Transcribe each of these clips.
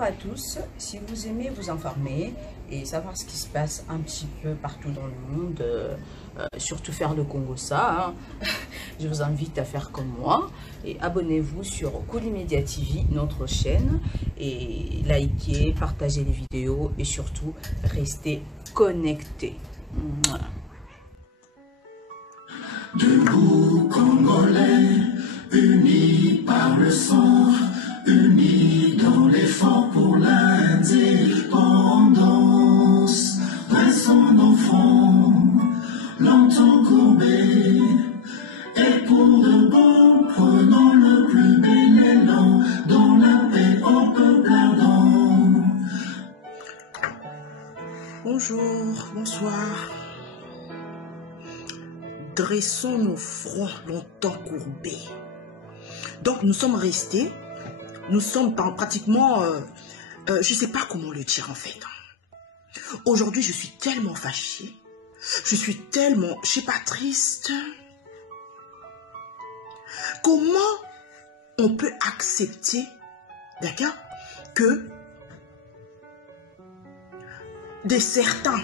Bonjour à tous, si vous aimez vous informer et savoir ce qui se passe un petit peu partout dans le monde, surtout faire le Congo ça, hein, je vous invite à faire comme moi et abonnez-vous sur Koulimedia TV, notre chaîne, et likez, partagez les vidéos et surtout restez connectés. Debout Congolais, unis par le sang, unis dans l'effort pour l'indépendance. Dressons nos fronts, longtemps courbés, et pour de bon, prenons le plus bel élan, dans la paix au peuple ardent. Bonjour, bonsoir. Dressons nos fronts longtemps courbés. Donc nous sommes restés, nous sommes pratiquement, je ne sais pas comment le dire en fait. Aujourd'hui je suis tellement fâchée, je suis tellement, je ne sais pas, triste. Comment on peut accepter, d'accord, que des certains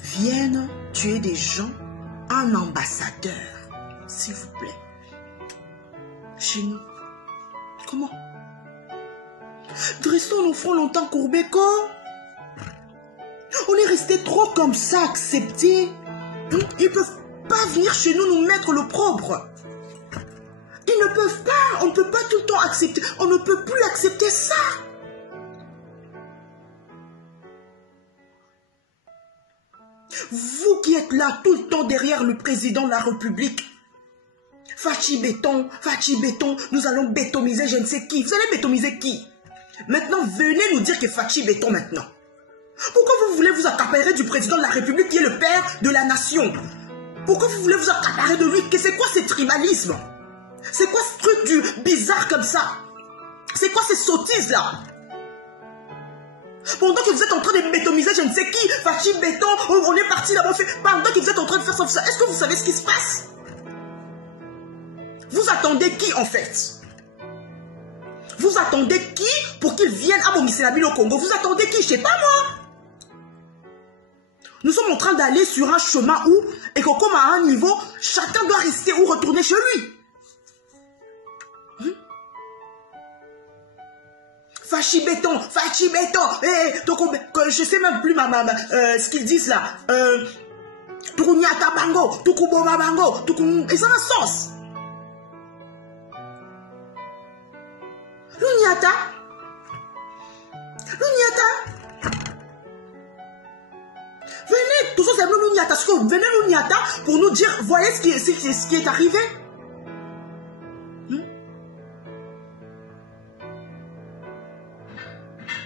viennent tuer des gens, un ambassadeur, s'il vous plaît, chez nous. Comment? Dressons nos fronts longtemps courbés, quoi. On est resté trop comme ça, acceptés. Ils ne peuvent pas venir chez nous nous mettre l'opprobre. Ils ne peuvent pas, on ne peut pas tout le temps accepter, on ne peut plus accepter ça. Vous qui êtes là tout le temps derrière le président de la République, Fachi béton, nous allons bétoniser je ne sais qui. Vous allez bétoniser qui? Maintenant, venez nous dire que Fachi béton maintenant. Pourquoi vous voulez vous accaparer du président de la République qui est le père de la nation? Pourquoi vous voulez vous accaparer de lui? C'est quoi ce tribalisme? C'est quoi ce truc bizarre comme ça? C'est quoi ces sottises là? Pendant que vous êtes en train de bétoniser je ne sais qui, Fachi béton, on est parti là-bas, pendant que vous êtes en train de faire ça, est-ce que vous savez ce qui se passe? Vous attendez qui en fait? Vous attendez qui pour qu'il vienne à Momiselabile au Congo? Vous attendez qui? Je sais pas moi. Nous sommes en train d'aller sur un chemin où, et que comme à un niveau, chacun doit rester ou retourner chez lui. Fachi béton. Donc, je sais même plus ce qu'ils disent là. Tukunyata bango, tukuboma bango, et ça a un sens. L'Uniata. Venez, tout ça c'est l'Uniata. Venez l'Uniata pour nous dire, voyez ce qui est arrivé.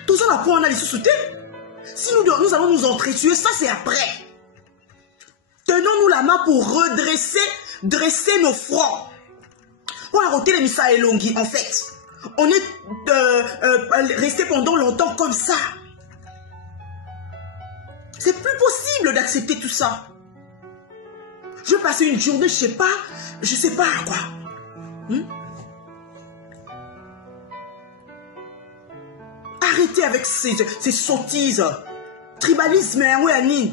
Tout ça, on a pas analysé sous si nous allons nous entretuer, ça c'est après. Tenons-nous la main pour dresser nos fronts. On a roté les Missa et Longi, en fait. On est resté pendant longtemps comme ça. C'est plus possible d'accepter tout ça. Je vais passer une journée, je sais pas quoi. Arrêtez avec ces sottises. Tribalisme, hein, oui, Annie.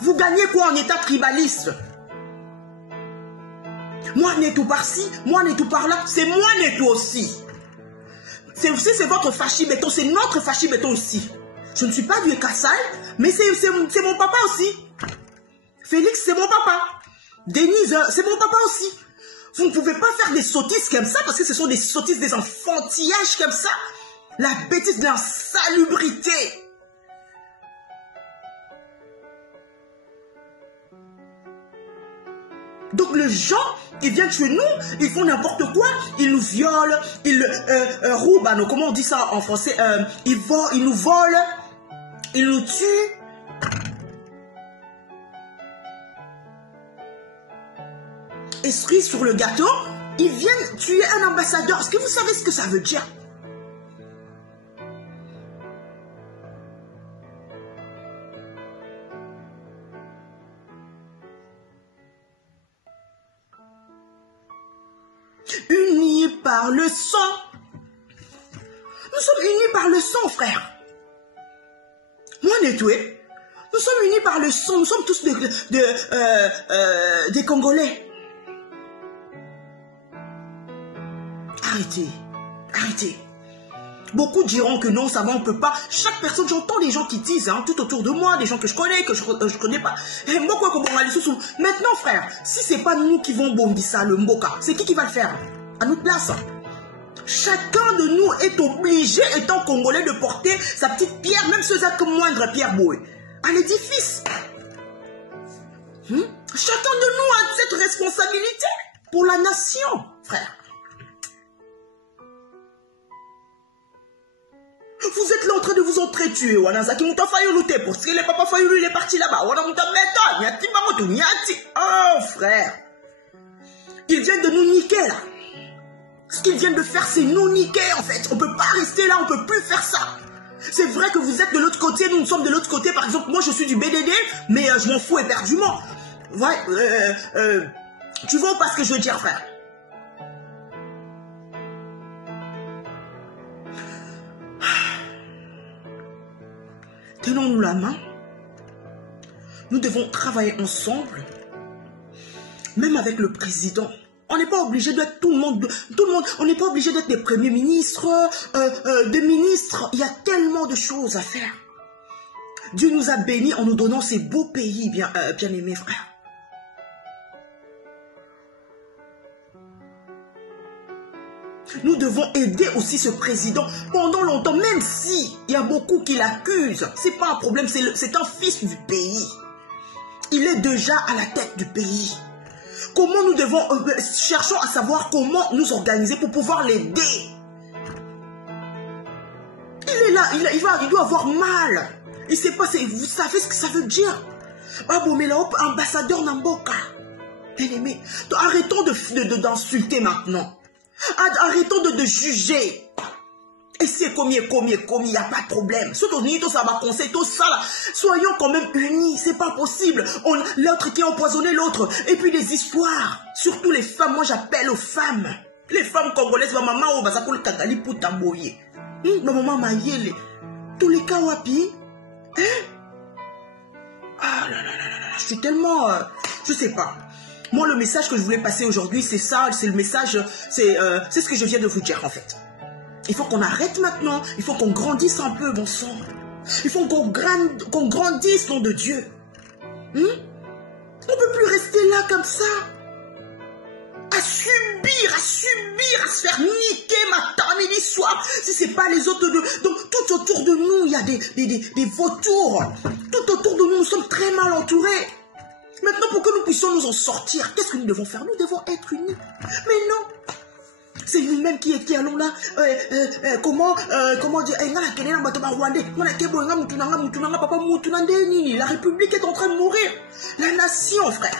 Vous gagnez quoi en état tribaliste? Moi, n'est tout par-ci, moi, n'est tout par-là. C'est moi, n'est tout aussi. C'est votre Fachi béton, c'est notre Fachi béton aussi. Je ne suis pas du Kassai, mais c'est mon papa aussi. Félix, c'est mon papa. Denise, c'est mon papa aussi. Vous ne pouvez pas faire des sottises comme ça, parce que ce sont des sottises, des enfantillages comme ça. La bêtise de l'insalubrité. Donc les gens, ils viennent chez nous, ils font n'importe quoi, ils nous violent, ils roubent, comment on dit ça en français, ils nous volent, ils nous tuent. Et cerise sur le gâteau, ils viennent tuer un ambassadeur. Est-ce que vous savez ce que ça veut dire? Unis par le sang. Nous sommes par le sang, frère. Moi, Netoué, nous sommes unis par le sang. Nous sommes tous des Congolais. Arrêtez. Arrêtez. Beaucoup diront que non, ça va, on ne peut pas. Chaque personne, j'entends des gens qui disent, hein, tout autour de moi, des gens que je connais, que je connais pas. Maintenant, frère, si c'est pas nous qui vont bomber ça, le Mboka, c'est qui va le faire? À notre place. Chacun de nous est obligé, étant Congolais, de porter sa petite pierre, même ce que moindre pierre bouée, à l'édifice. Chacun de nous a cette responsabilité pour la nation, frère. Vous êtes là en train de vous entretuer. Parce que le papa Fayulu, il est parti là-bas. Oh, frère. Ils viennent de nous niquer, là. Ce qu'ils viennent de faire, c'est nous niquer, en fait. On ne peut pas rester là, on ne peut plus faire ça. C'est vrai que vous êtes de l'autre côté, nous sommes de l'autre côté. Par exemple, moi, je suis du BDD, mais je m'en fous éperdument. Ouais, tu vois pas ce que je veux dire, frère? Tenons-nous la main. Nous devons travailler ensemble. Même avec le président. On n'est pas obligé d'être tout le monde. On n'est pas obligé d'être des premiers ministres, des ministres. Il y a tellement de choses à faire. Dieu nous a bénis en nous donnant ces beaux pays, bien aimés frères. Nous devons aider aussi ce président pendant longtemps, même si il y a beaucoup qui l'accusent. C'est pas un problème, c'est un fils du pays. Il est déjà à la tête du pays. Comment nous devons, cherchons à savoir comment nous organiser pour pouvoir l'aider. Il est là, il doit avoir mal. Il sait pas, vous savez ce que ça veut dire. Ambassadeur Namboka. Bien aimé, arrêtons d'insulter maintenant. Arrêtons de juger. Et c'est comme il n'y a pas de problème. Soyons quand même unis, c'est pas possible. L'autre qui a empoisonné l'autre. Et puis des histoires. Surtout les femmes, moi j'appelle aux femmes. Les femmes congolaises, ma maman, ça pour le kagali pour tamboyer. Ma maman mayele. Tous les cas wapi. Hein? Ah là là là là, je suis tellement... je sais pas. Moi, le message que je voulais passer aujourd'hui, c'est ça, c'est le message, c'est ce que je viens de vous dire, en fait. Il faut qu'on arrête maintenant, il faut qu'on grandisse un peu, bon sang. Il faut qu'on grandisse, nom de Dieu. On ne peut plus rester là comme ça. À subir, à se faire niquer matin, midi, soir. Si ce n'est pas les autres. Donc, tout autour de nous, il y a des vautours. Tout autour de nous, nous sommes très mal entourés. Maintenant, pour que nous puissions nous en sortir, qu'est-ce que nous devons faire? Nous devons être unis. Mais non. C'est nous-mêmes qui allons là. Comment dire? La République est en train de mourir. La nation, frère.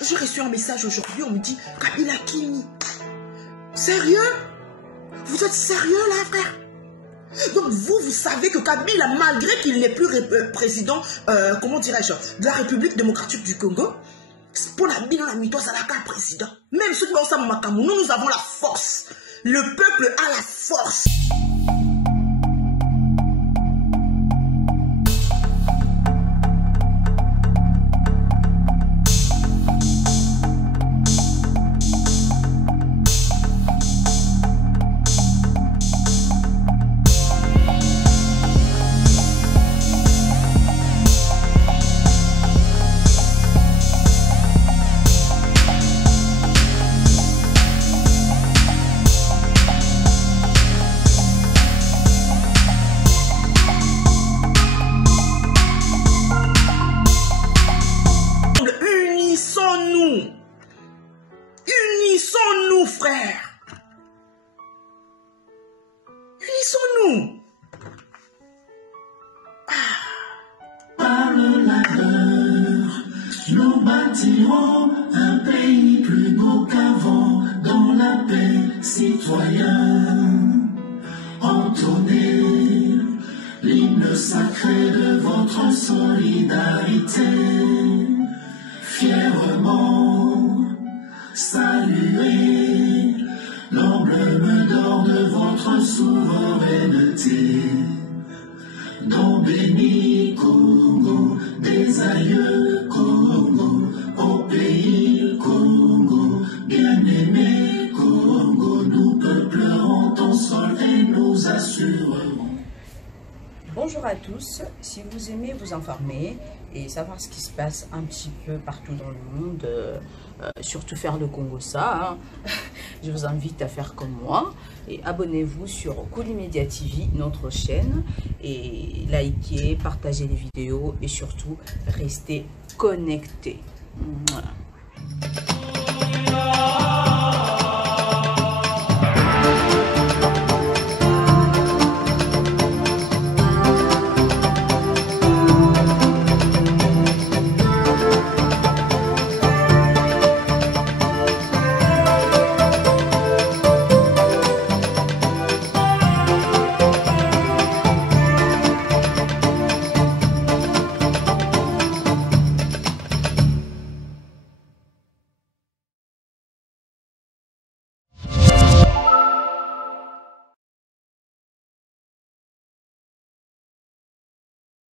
J'ai reçu un message aujourd'hui, on me dit Kabila Kini. Sérieux? Vous êtes sérieux là, frère? Donc vous savez que Kabila, malgré qu'il n'est plus président, comment dirais-je, de la République démocratique du Congo, pour la bine, la mythos, à la président. Même ceux qui ont ça, nous avons la force. Le peuple a la force. Unissons-nous, frère. Unissons-nous. Par le labeur, nous bâtirons un pays plus beau qu'avant, dans la paix citoyenne. Entonnez l'hymne sacré de votre solidarité, fièrement. saluer l'emblème d'or de votre souveraineté. Don béni Congo, des aïeux Congo, au pays Congo, bien-aimé Congo, nous peuplerons ton sol et nous assurerons. Bonjour à tous, si vous aimez vous informer et savoir ce qui se passe un petit peu partout dans le monde, surtout faire le Congo ça, je vous invite à faire comme moi et abonnez-vous sur Kolimedia TV, notre chaîne, et likez, partagez les vidéos et surtout restez connectés. Voilà.